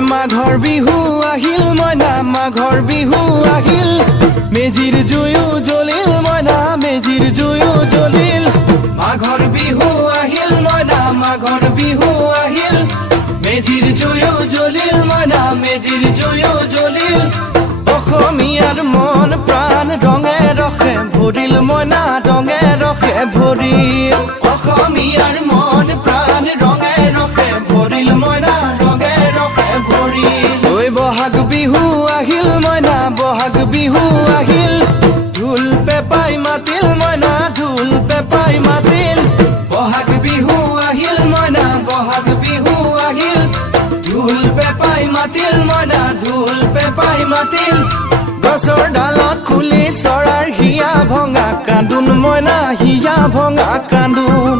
মাঘৰ বিহু আহিল মইনা মাঘৰ বিহু আহিল মেজিৰ জুয়ো জ্বলিল মইনা মেজিৰ জুয়ো জ্বলিল মাঘৰ বিহু আহিল মইনা মাঘৰ বিহু আহিল মেজিৰ জুয়ো জ্বলিল মইনা মেজিৰ জুয়ো জ্বলিল অসমীয়াৰ মন প্ৰাণ ৰঙে ৰসে ভৰিল মইনা ৰঙে ৰসে ভৰিল অসমীয়াৰ মন প্ৰাণ ৰঙে ৰসে ভৰিল মইনা ৰঙে ৰসে ভৰিল ঐ বহাগ বিহু আহিল মইনা বহাগ বিহু আহিল ঢোল পেপাই মাতিল মইনা ঢোল পেপাই মাতিল বহাগ বিহু আহিল মইনা বহাগ বিহু আহিল ঢোল পেপাই মাতিল মইনা ঢোল পেপাই মাতিল গছৰ ডালত খুলি চৰাৰ হিয়া ভঙা কান্দোন মইনা হিয়া ভঙা কান্দোন